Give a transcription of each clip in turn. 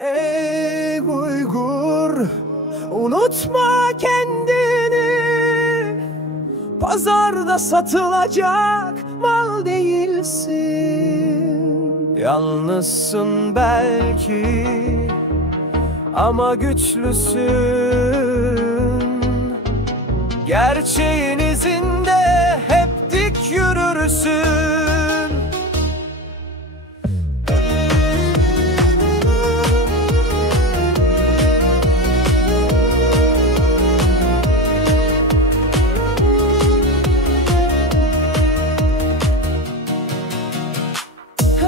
Ey Uygur, unutma kendini. Pazarda satılacak mal değilsin. Yalnızsın belki ama güçlüsün. Gerçeğin izinde hep dik yürürsün.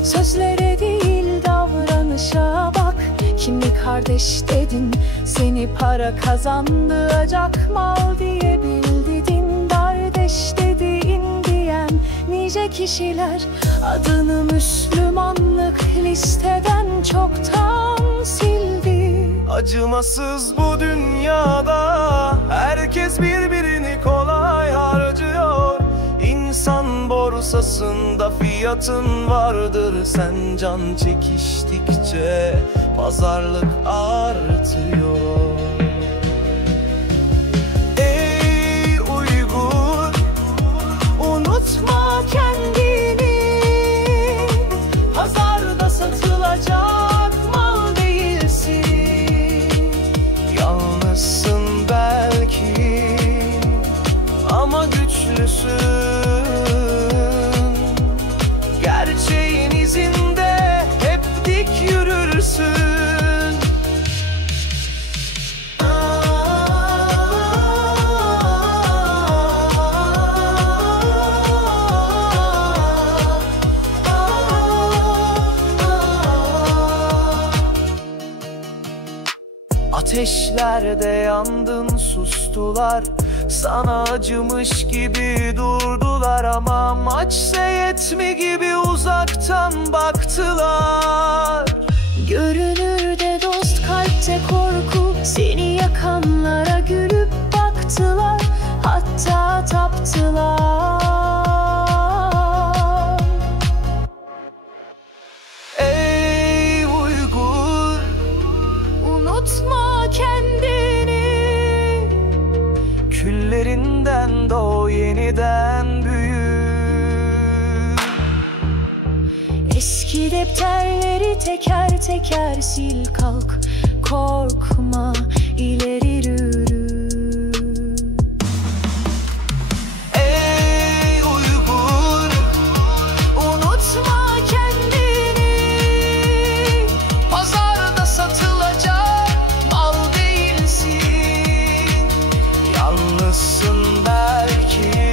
Sözlere değil davranışa bak. Kimi kardeş dedin, seni para kazandıracak mal diye bildin. Kardeş dediğin diyen nice kişiler adını Müslümanlık listeden çoktan sildi. Acımasız bu dünyada herkes birbirini kolay harcıyor. İnsan borsasında fiyatın vardır. Sen can çekiştikçe pazarlık artıyor. Ey Uygur, unutma kendini. Pazarda satılacak mal değilsin. Yalnızsın belki ama güçlüsün. Gerçeğin izinde hep dik yürürsün. Ateşlerde yandın, sustular. Sana acımış gibi durdular ama maç seyretme gibi uzaktan baktılar. Görünürde dost, kalpte korku. Seni yakanlara gülüp baktılar, hatta taptılar. Ey Uygur, Unutma kendini. küllerinden doğ, yeniden büyü. Eski defterleri teker teker sil, kalk. Korkma, ileri yürü. Ey Uygur, Unutma kendini. pazarda satılacak mal değilsin. Yalnızsın belki